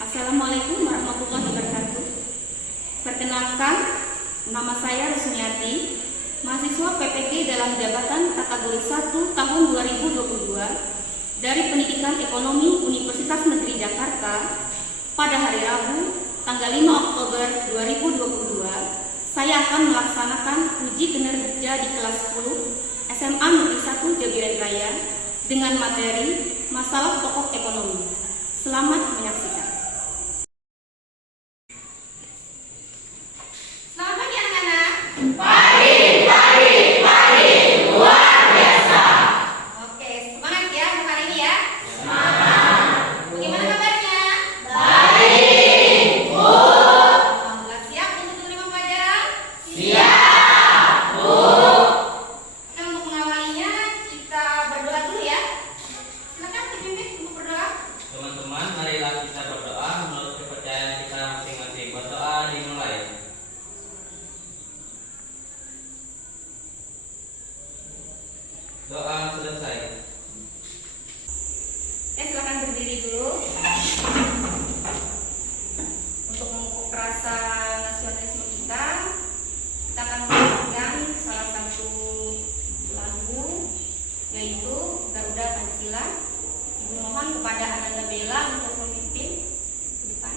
Assalamualaikum warahmatullahi wabarakatuh. Perkenalkan, nama saya Rusmiati, mahasiswa PPG dalam jabatan kategori 1 tahun 2022 dari Pendidikan Ekonomi Universitas Negeri Jakarta. Pada hari Rabu, tanggal 5 Oktober 2022, saya akan melaksanakan uji kinerja di kelas 10 SMA Negeri 1 Jabiran Raya dengan materi masalah pokok ekonomi. Selamat menyaksikan. Selamat pagi anak-anak. Pagi, luar biasa. Oke, semangat ya untuk hari ini ya. Semangat. Bagaimana kabarnya? Baik, Bu. Alhamdulillah, siap untuk menerima pelajaran? Siap, Bu. Oke, untuk mengawalinya kita berdoa dulu ya. Silakan dipimpin untuk berdoa. Teman-teman, marilah kita berdoa menurut kepercayaan kita masing-masing. Berdoa dimulai. Doa selesai. Silakan berdiri dulu. Untuk memupuk rasa nasionalisme kita akan menyanyikan salah satu lagu, yaitu Garuda Pancasila. Ibu mohon kepada Ananda Bella untuk memimpin ke depan.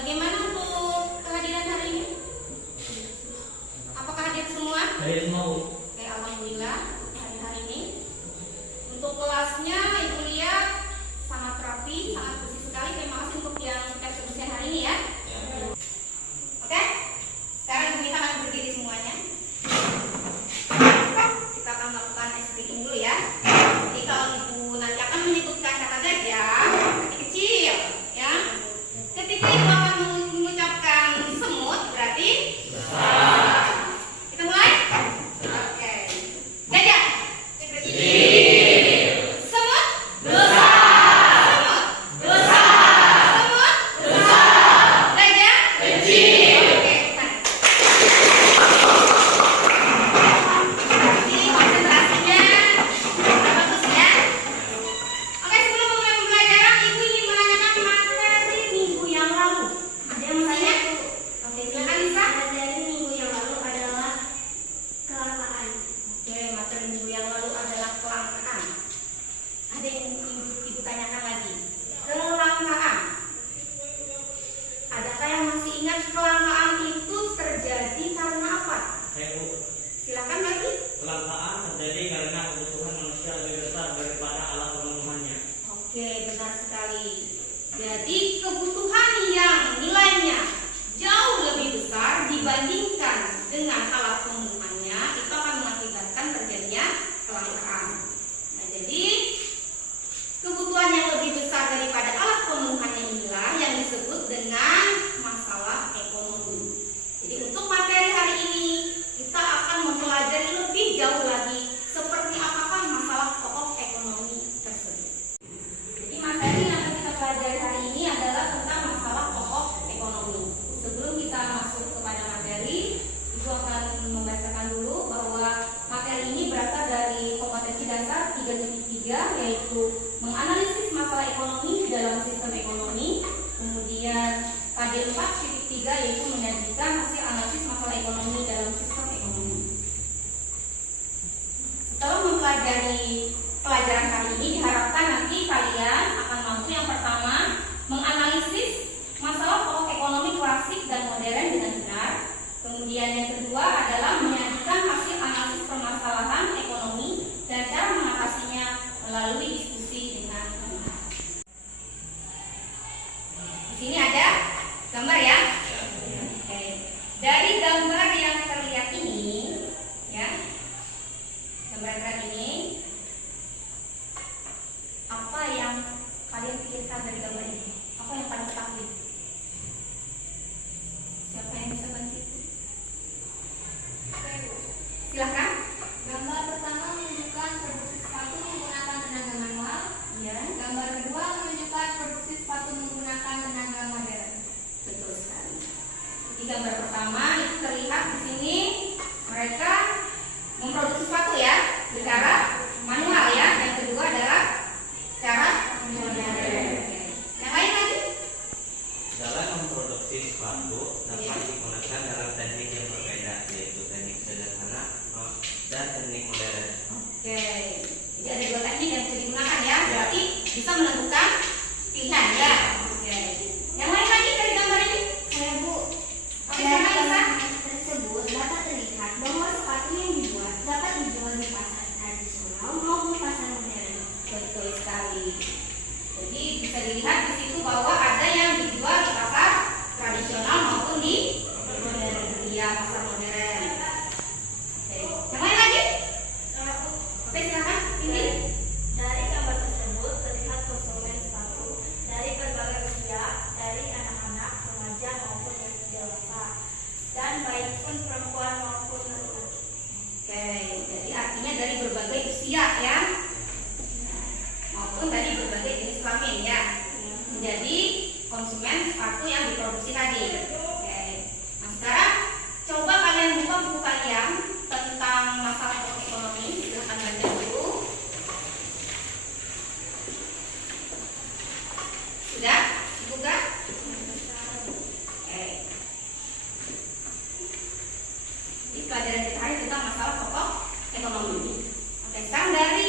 Bagaimana untuk kehadiran hari ini? Apakah hadir semua? Hadir semua, Bu. Oke, alhamdulillah hari ini. Untuk kelasnya Ibu lihat sangat rapi, sangat bersih sekali. Terima kasih untuk yang sudah kebersihan hari ini ya. Oke, sekarang Ibu minta akan berdiri semuanya. Kita akan melakukan ice breaking dulu ya. Jadi kalau Ibu nanti akan menyebutkan kata gajah, kaki kecil ya. Ketika Ibu akan mengucapkan semut, berarti kita mulai. Oke. Gajah. Semut. kedua dari pelajaran kali ini diharapkan nanti kalian akan mampu yang pertama menganalisis masalah pokok ekonomi klasik dan modern dengan benar. Kemudian yang kedua adalah menyajikan hasil analisis permasalahan ekonomi dan cara mengatasinya melalui diskusi dengan benar. Di sini ada gambar ya. Oke. Dari gambar yang terlihat ini, ya, gambar ini, apa yang kalian pikirkan dari gambar ini? Apa yang paling ketahui? Siapa yang bisa bantu? Silahkan. Gambar pertama menunjukkan produksi sepatu menggunakan tenaga manual. Ya, Gambar kedua menunjukkan produksi sepatu menggunakan tenaga modern. betul sekali. Di gambar pertama itu terlihat di sini mereka memproduksi sepatu ya secara manual ya. Yang kedua adalah secara modern. Yang lain lagi? Dalam memproduksi sepatu dapat digunakan dalam teknik yang berbeda, yaitu teknik sederhana dan teknik modern. Oke, jadi ada dua teknik yang bisa digunakan ya. Berarti bisa menentukan pilihan ya. Oke. Yang lain lagi dari gambar ini? Saya Bu, Oke, dari siapa Isa? gambar tersebut dapat terlihat bahwa sepatu yang dibuat dapat dijual di pasar tradisional maupun pasar modern. Betul sekali. Jadi bisa dilihat di situ bahwa ada yang dijual di pasar tradisional maupun di modern. Iya, pasar modern. Oke. Yang lain lagi? Oke, silakan. Ini. Dari gambar tersebut terlihat konsumen sepatu dari berbagai usia, dari anak-anak, remaja maupun yang dewasa, dan baik pun perempuan maupun laki-laki. Oke, jadi artinya dari berbagai usia ya, maupun dari berbagai jenis kelamin ya. Menjadi konsumen sepatu yang diproduksi tadi. Oke. Nah sekarang coba kalian buka buku kalian tentang masalah pokok ekonomi. Silahkan baca dulu. Sudah? Dibuka? Oke. Ini pelajaran kita hari tentang masalah pokok ekonomi. Oke, sekarang dari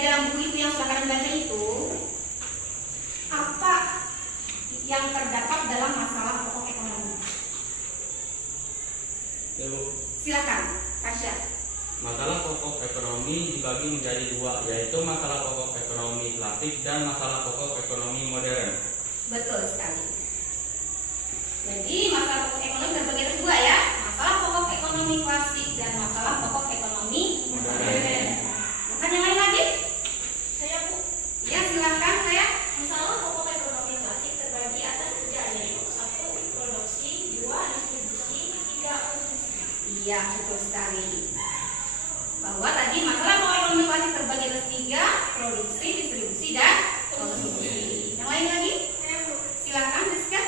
dalam buku itu yang sudah kalian baca itu, apa yang terdapat dalam masalah pokok ekonomi? Silakan, Kasya. Masalah pokok ekonomi dibagi menjadi dua, yaitu masalah pokok ekonomi klasik dan masalah pokok ekonomi modern. Betul sekali. Jadi masalah pokok ekonomi terbagi atas dua ya, masalah pokok ekonomi klasik dan masalah pokok ekonomi modern. Bukan yang lain lagi? Saya Bu, Ya silahkan saya. masalah pokok ekonomi klasik terbagi atas tiga, yaitu 1. Produksi, 2. Distribusi, 3. konsumsi. Iya, betul sekali. Bahwa tadi masalah pokok ekonomi klasik terbagi atas tiga, produksi, distribusi, dan konsumsi. Yang lain lagi? Saya Bu, Silahkan, Rizka.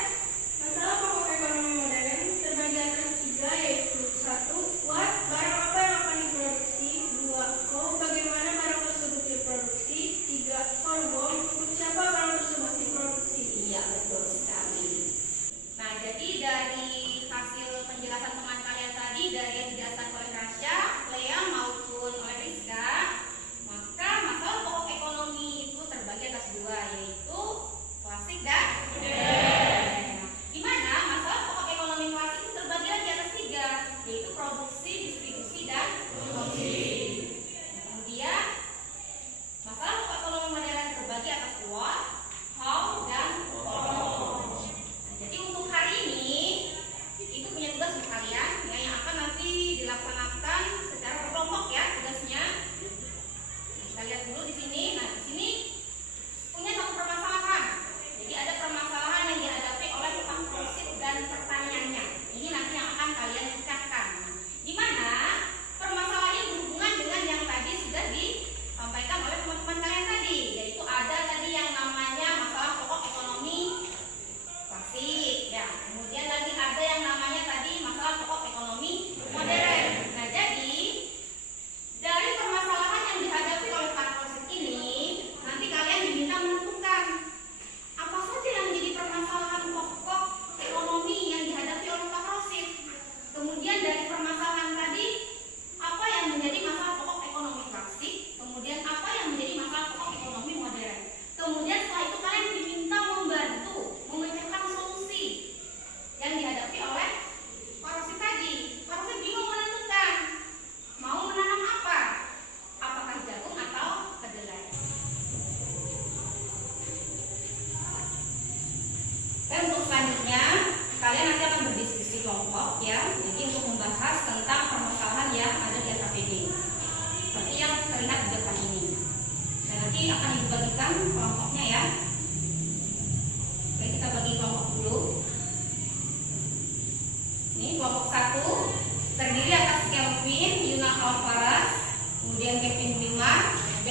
masalah pokok ekonomi modern terbagi atas tiga, yaitu 1. Barang apa yang akan diproduksi, 2. Bagaimana barang tersebut diproduksi, 3. Untuk siapa barang tersebut diproduksi. Iya, betul sekali. Nah, jadi dari hasil penjelasan teman kalian tadi, dari yang dijelaskan oleh Rasya, Lea maupun oleh Rizka, maka masalah pokok ekonomi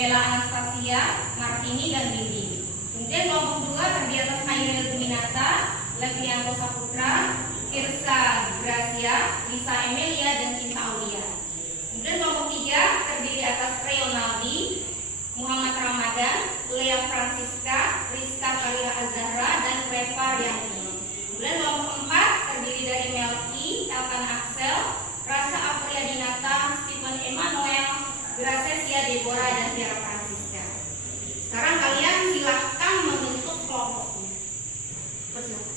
Bella Anastasia, Martini, dan Bibi. Kemudian kelompok 2 terdiri atas Ainil Duminata, Levianto Saputra, Irsa Gracia, Lisa Emilia, dan Cinta Aulia. Kemudian kelompok 3 terdiri atas Reonaldi, Muhammad Ramadan, Lea Francisca, Rizka Kalila Azahra, dan Reva Rianti. Kemudian kelompok 4 terdiri dari Melki, Elkan Axel, Rasa Aprilia Dinata, Stephen Emmanuel, Gracesia Deborah, dan Tiara Francisca. Sekarang kalian silahkan membentuk kelompoknya. Persilakan.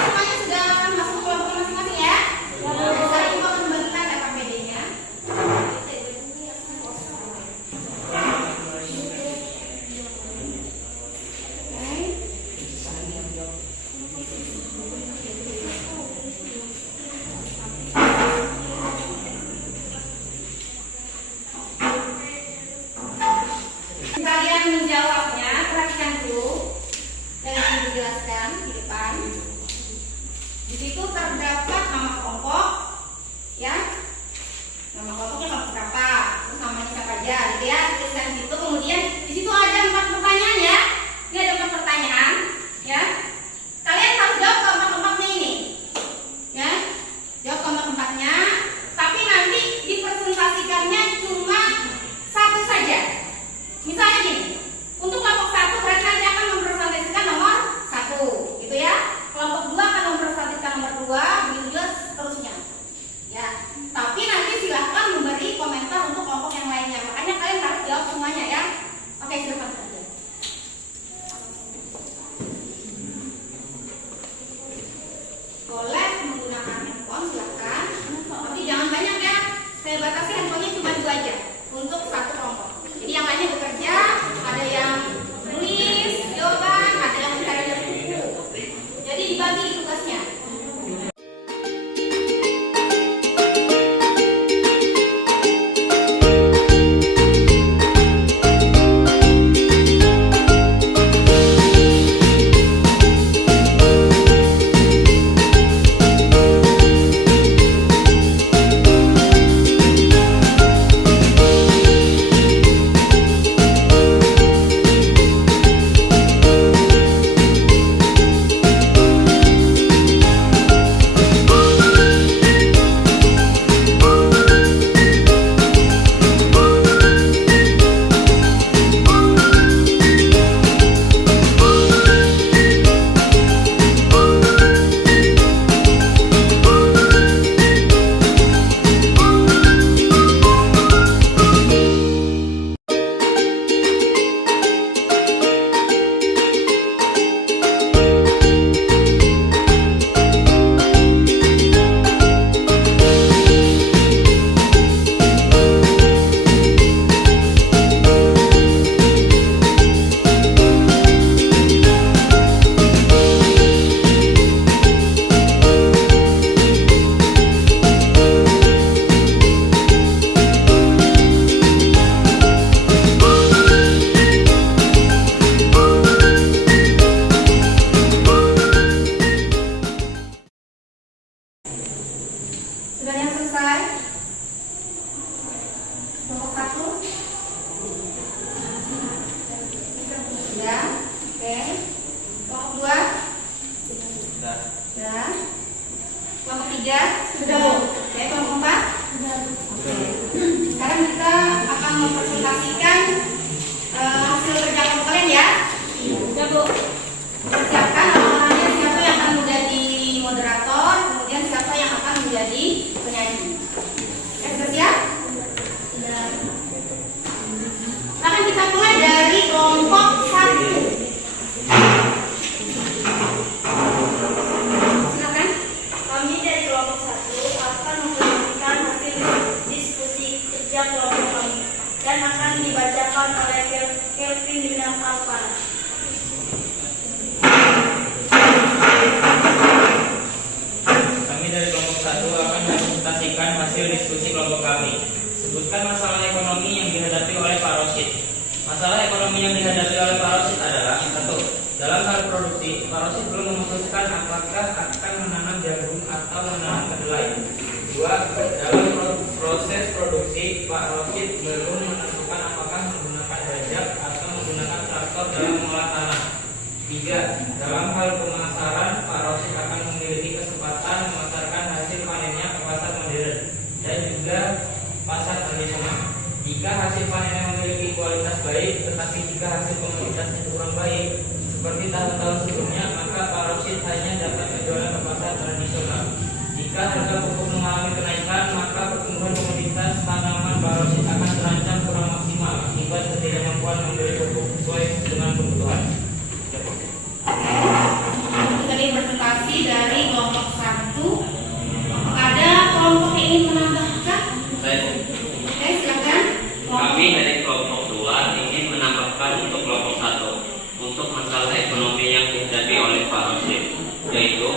Semuanya sudah masuk kelompok masing-masing ya? Saya juga akan membagikan RKPD-nya. Kalian menjawabnya, perhatikan dulu yang dijelaskan di depan. Di situ terdapat nama kelompok, ya. Nama kelompoknya kelompok berapa, terus namanya siapa aja, gitu ya. Tuliskan di situ. Kemudian di situ ada 4 pertanyaan ya. Ini ada 4 pertanyaan, ya. Kalian harus jawab keempat-empatnya ini, ya. Jawab keempat-empatnya. Tapi nanti dipresentasikannya cuma 1 saja. Misalnya gini, untuk kelompok 1 berarti nanti akan mempresentasikan nomor 1, gitu ya. Kelompok 2 akan mempresentasikan nomor 2, begitu juga seterusnya. Ya, tapi nanti silahkan memberi komentar untuk kelompok yang lainnya. Makanya kalian harus jawab semuanya ya. Oke, silakan. Boleh menggunakan handphone, silahkan. Tapi jangan banyak ya. Saya batasi handphonenya cuma 2 aja untuk 1 kelompok. Jadi yang lainnya bekerja, ada yang nulis jawaban, ada yang mencari dari buku. Jadi dibagi tugasnya. Sudah yang selesai? Kelompok 1? Sudah? Oke. Kelompok 2? Sudah. Sudah. Kelompok 3? Sudah. Oke, kelompok 4? Sudah. Oke. Sekarang kita akan mempresentasikan hasil kerja kelompok kalian ya. Sudah, Bu. Persiapkan orang-orangnya, siapa yang akan menjadi moderator, kemudian siapa yang akan menjadi penyanyi. Sudah siap? Sudah. Akan kita mulai dari kelompok 1. Silakan. Kami dari kelompok 1 akan mempresentasikan hasil diskusi kerja kelompok kami dan akan dibacakan oleh Kelvin Yunam Alfana. hasil diskusi kelompok kami. Sebutkan masalah ekonomi yang dihadapi oleh Pak Rosid. Masalah ekonomi yang dihadapi oleh Pak Rosid adalah: 1. Dalam hal produksi, Pak Rosid belum memutuskan apakah akan menanam jagung atau menanam kedelai. 2. Dalam proses produksi, Pak Rosid belum menentukan apakah menggunakan bajak atau menggunakan traktor dalam mengolah tanah. 3. Dalam hal pemasaran, Pak Rosid akan memiliki kesempatan memasarkan hasil panennya ke pasar modern dan juga pasar tradisional. Jika hasil panennya memiliki kualitas baik, tetapi jika hasil komoditasnya kurang baik, seperti tahun-tahun sebelumnya, maka Pak Rosid hanya dapat menjualnya ke pasar tradisional. Jika harga pupuk mengalami kenaikan, maka pertumbuhan komoditas tanaman Pak Rosid akan terancam kurang maksimal akibat ketidakmampuan membeli pupuk sesuai dengan kebutuhan. Tadi presentasi dari kelompok 1. Ada kelompok yang ingin menambahkan? Oke, silakan. Kami dari kelompok 2 ingin menambahkan untuk kelompok 1 untuk masalah ekonomi yang dihadapi oleh Pak Rosid, yaitu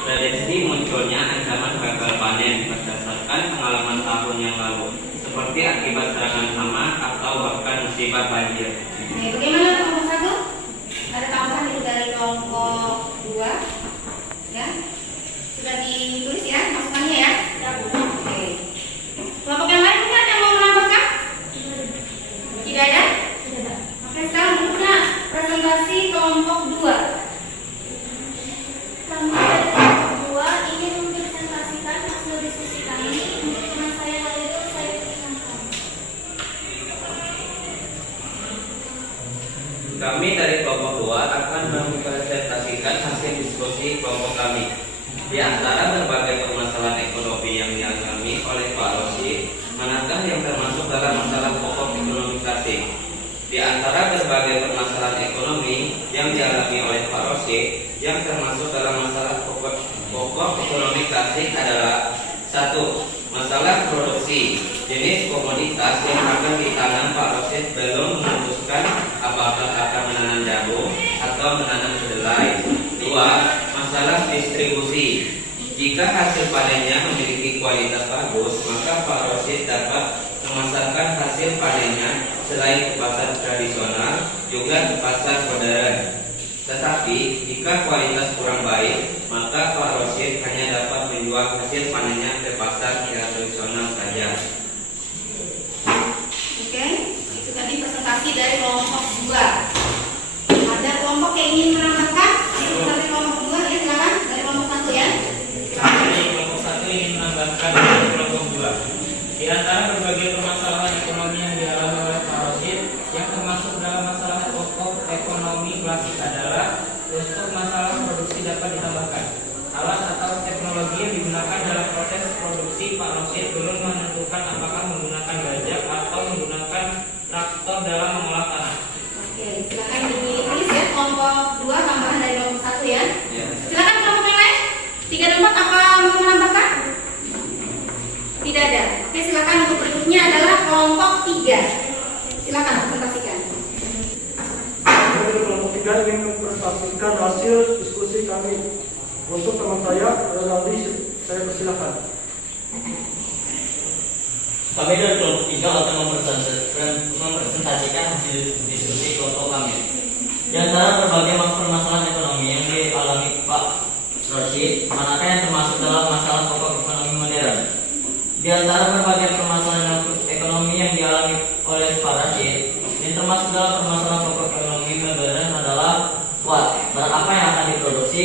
prediksi munculnya ancaman gagal panen berdasarkan pengalaman tahun yang lalu, seperti akibat serangan hama atau bahkan musibah banjir. Oke, bagaimana kelompok 1? Ada tambahan itu dari kelompok 2? Ya, sudah ditulis ya masukannya ya? Oke. Kelompok yang lain mungkin ada yang mau menambahkan? Tidak ada? Oke, sekarang buka presentasi kelompok 2. Kami dari kelompok 2 ingin mempresentasikan hasil diskusi kami. Untuk teman saya Halidul, saya persilakan. Kami dari kelompok 2 akan mempresentasikan hasil diskusi kelompok kami. Di antara berbagai permasalahan ekonomi yang dialami oleh Pak Rosid, manakah yang termasuk dalam masalah pokok ekonomi klasik? Di antara berbagai permasalahan ekonomi yang dialami oleh Pak Rosid, yang termasuk dalam masalah pokok ekonomi klasik adalah: 1. Masalah produksi. Jenis komoditas yang akan ditanam Pak Rosid belum memutuskan apakah akan menanam jagung atau menanam kedelai. 2. Masalah distribusi. Jika hasil panennya memiliki kualitas bagus, maka Pak Rosid dapat memasarkan hasil panennya selain ke pasar tradisional, juga ke pasar modern. Tetapi jika kualitas kurang baik, maka Pak Rosid hanya dapat menjual hasil panennya ke pasar tradisional saja. Oke, itu tadi presentasi dari kelompok 2. Ada kelompok yang ingin menambahkan? Dari kelompok 2 ya, silakan. Dari kelompok 1 ya. Jadi kelompok 1 ingin menambahkan dari kelompok 2. Di antara berbagai permasalahan ekonomi yang dialami oleh Pak Rosid, yang termasuk dalam masalah pokok ekonomi klasik adalah: untuk masalah produksi dapat ditambahkan. Alat atau teknologi yang digunakan dalam proses produksi, Pak Rosid belum menentukan apakah menggunakan bajak atau menggunakan traktor dalam mengolah tanah. Oke, silakan ditulis ya kelompok 2 tambahan dari kelompok 1 ya. Ya. Silakan kelompok yang lain. 3 dan 4 apa mau menambahkan? Tidak ada. Oke, silakan untuk berikutnya adalah kelompok 3. Silakan presentasikan. Kami dari kelompok 3 ingin mempresentasikan hasil diskusi kami. Untuk teman saya, Ronaldi, saya persilakan. Kami dari kelompok 3 akan mempresentasikan hasil diskusi kelompok kami. Di antara berbagai permasalahan ekonomi yang dialami Pak Rosid, manakah yang termasuk dalam masalah pokok ekonomi modern? Di antara berbagai permasalahan ekonomi yang dialami oleh Pak Rosid, yang termasuk dalam permasalahan pokok ekonomi modern adalah: barang apa yang akan diproduksi.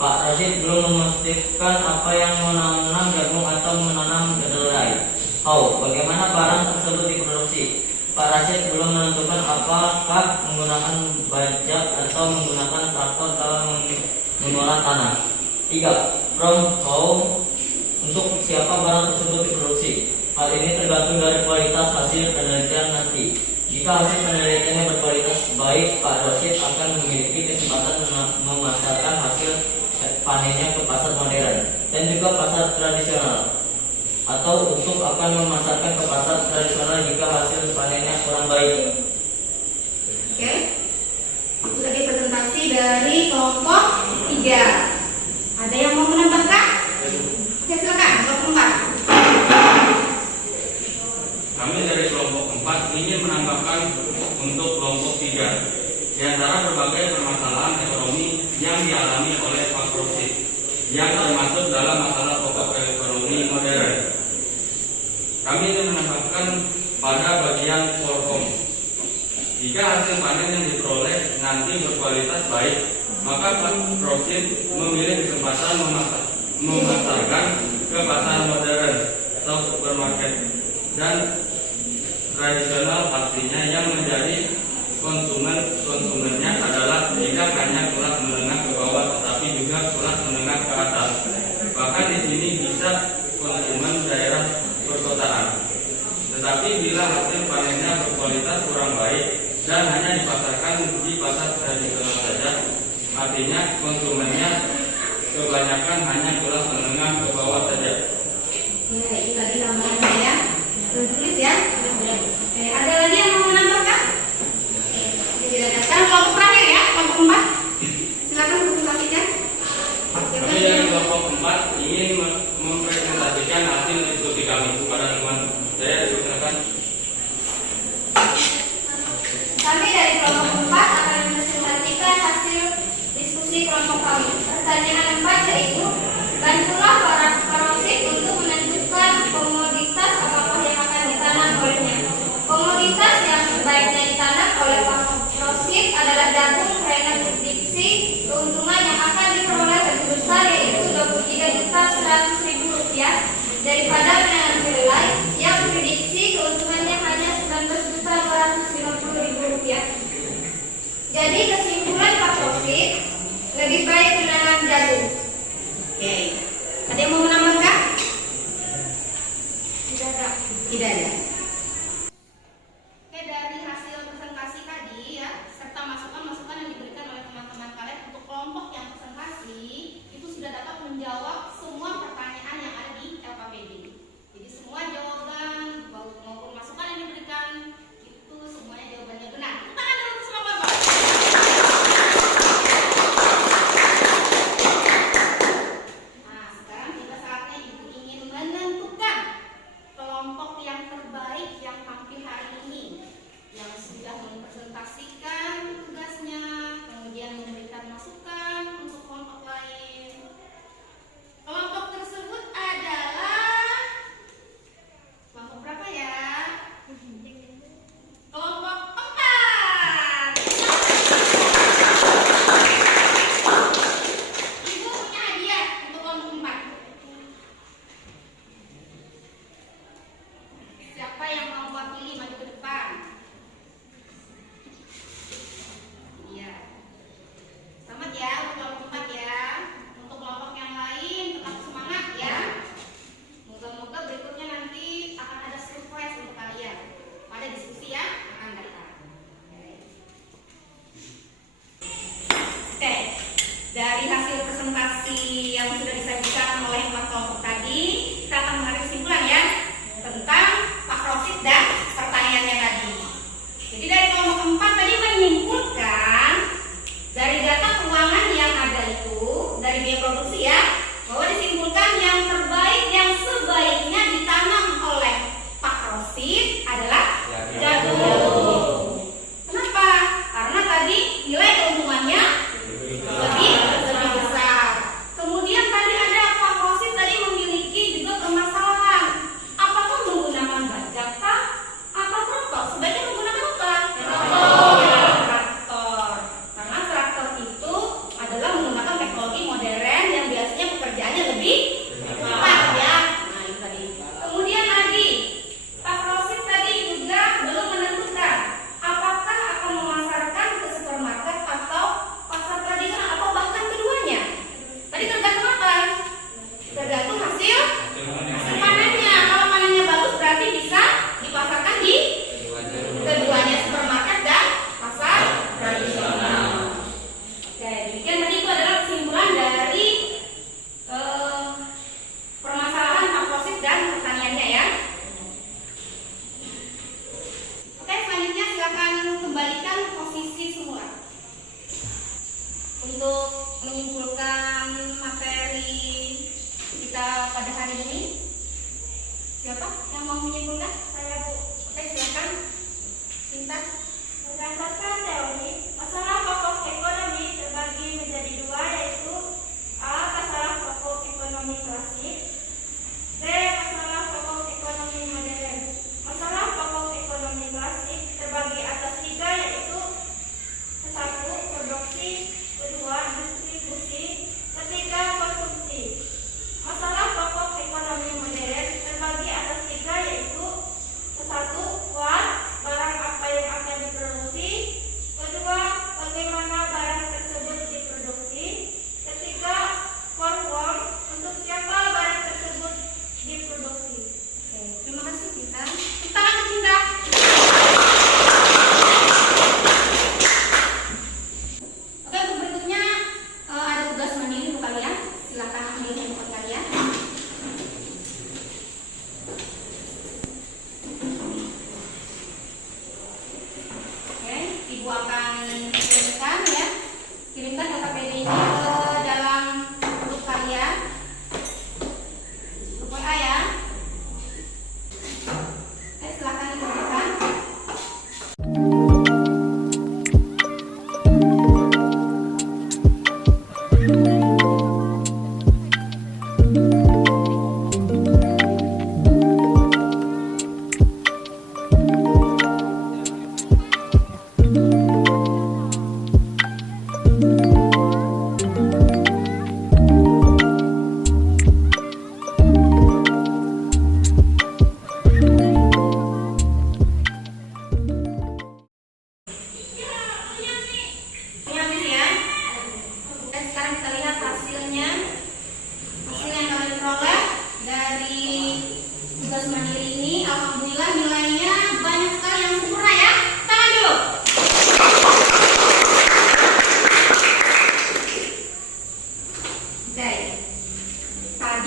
Pak Rosid belum memastikan apa yang menanam jagung atau menanam kedelai. Bagaimana barang tersebut diproduksi. Pak Rosid belum menentukan apakah menggunakan bajak atau menggunakan traktor dalam mengolah tanah. 3. From how, untuk siapa barang tersebut diproduksi. Hal ini tergantung dari kualitas hasil penelitian nanti. Jika hasil penelitiannya berkualitas baik, Pak Rosid akan memiliki kesempatan memasarkan hasil panennya ke pasar modern dan juga pasar tradisional, atau untuk akan memasarkan ke pasar tradisional jika hasil panennya kurang baik. Oke, itu tadi presentasi dari kelompok 3. Ada yang mau menambahkan? Oke, silakan kelompok 4. yang termasuk dalam masalah pokok ekonomi modern. Kami ingin menambahkan pada bagian forkom. Jika hasil panen yang diperoleh nanti berkualitas baik, maka Pak Rosid memilih kesempatan memasarkan ke pasar modern atau supermarket dan tradisional, artinya yang menjadi konsumennya adalah tidak hanya kelas menengah ke bawah, tetapi juga kelas menengah ke atas. Bahkan di sini bisa konsumen daerah perkotaan. Tetapi bila hasil panennya berkualitas kurang baik dan hanya dipasarkan di pasar tradisional saja, artinya konsumennya kebanyakan hanya kelas menengah ke bawah saja. Ya, itu tadi tambahannya ya. Tulis ya. Oke, ada lagi yang mau menambahkan? Tidak ada. Sekarang kelompok terakhir ya, kelompok 4. Silakan presentasikan. Kami dari kelompok 4 ingin mempresentasikan hasil diskusi kami kepada teman saya. Silakan. Kami dari kelompok 4 akan mempresentasikan hasil diskusi kelompok kami. Pertanyaan 4 yaitu, bantulah para Rosid untuk menentukan komoditas apakah yang akan ditanam olehnya. Komoditas yang sebaiknya ditanam oleh Pak Rosid adalah jagung karena prediksi keuntungan yang akan diperoleh lebih besar, yaitu Rp23.100.000 daripada penanam kedelai yang prediksi keuntungannya hanya Rp19.250.000. Jadi kesimpulan Pak Rosid, lebih baik menanam jagung. Oke. Ada yang mau menambahkan? Tidak ada. Tidak ada. Oke, dari hasil presentasi tadi ya, serta masukan-masukan yang diberikan oleh teman-teman kalian untuk kelompok yang presentasi, itu sudah dapat menjawab semua pertanyaan yang ada di LKPD. Jadi semua jawaban maupun masukan yang diberikan itu semuanya jawabannya benar. Kita akan dulu sama Bapak. Nah, sekarang tiba saatnya Ibu ingin menentukan kelompok yang terbaik yang tampil hari ini, yang sudah mempresentasikan tugasnya, kemudian memberikan masukan untuk kelompok lain. Kelompok tersebut adalah kelompok berapa ya? Kelompok 4. Ibu punya hadiah untuk kelompok 4. Siapa yang mau mewakili maju ke depan? Iya. Selamat ya untuk kelompok 4 ya. Untuk kelompok yang lain tetap semangat ya. Moga-moga berikutnya nanti akan ada surprise untuk kalian pada diskusi yang akan datang. Oke. Dari hasil presentasi yang sudah disajikan oleh 4 kelompok tadi, kita akan menarik kesimpulan ya tentang Pak Rosid dan pertanyaannya tadi. Jadi dari kelompok 4 tadi menyimpulkan dari data keuangan yang ada itu, dari biaya produksi ya, bahwa disimpulkan yang terbaik yang sebaiknya ditanam oleh Pak Rosid adalah jagung. Kenapa? Karena tadi nilai keuntungannya lebih besar. Kemudian tadi ada Pak Rosid tadi memiliki juga permasalahan. Apakah menggunakan bajak kah atau traktor? Sebaiknya menggunakan apa? Traktor. Karena traktor itu adalah menggunakan teknologi modern yang biasanya pekerjaannya lebih cepat ya. Nah, itu tadi. Kemudian lagi Pak Rosid tadi juga belum menentukan apakah akan memasarkan ke supermarket atau pasar tradisional atau bahkan keduanya. Tadi tergantung apa? Tergantung hasil panennya. Kalau panennya bagus berarti bisa dipasarkan di keduanya, supermarket dan pasar tradisional. Oke, demikian tadi itu adalah kesimpulan dari permasalahan Pak Rosid dan pertanyaannya ya. Oke, selanjutnya silakan kembalikan posisi semula untuk menyimpulkan materi kita pada hari ini. Siapa yang mau menyimpulkan? Saya, Bu. Oke, silakan. Cinta. Berdasarkan teori, masalah pokok ekonomi terbagi menjadi dua, yaitu A. Masalah pokok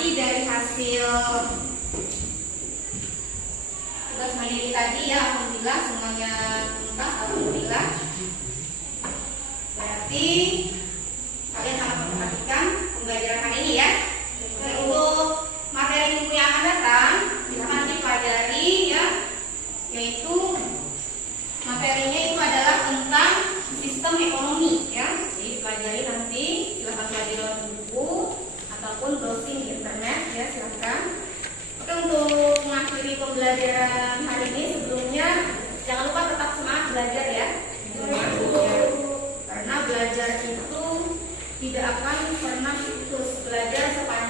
nanti dari hasil tugas mandiri tadi ya, alhamdulillah semuanya tuntas, alhamdulillah. Berarti kalian sangat memperhatikan pembelajaran hari ini ya. Dan untuk materi buku yang akan datang silahkan dipelajari ya, yaitu materinya itu adalah tentang sistem ekonomi ya. Jadi pelajari nanti, silahkan pelajari lewat buku ataupun browsing di internet ya, silahkan. Oke, untuk mengakhiri pembelajaran hari ini sebelumnya jangan lupa tetap semangat belajar ya. Karena belajar itu tidak akan pernah putus, belajar sepanjang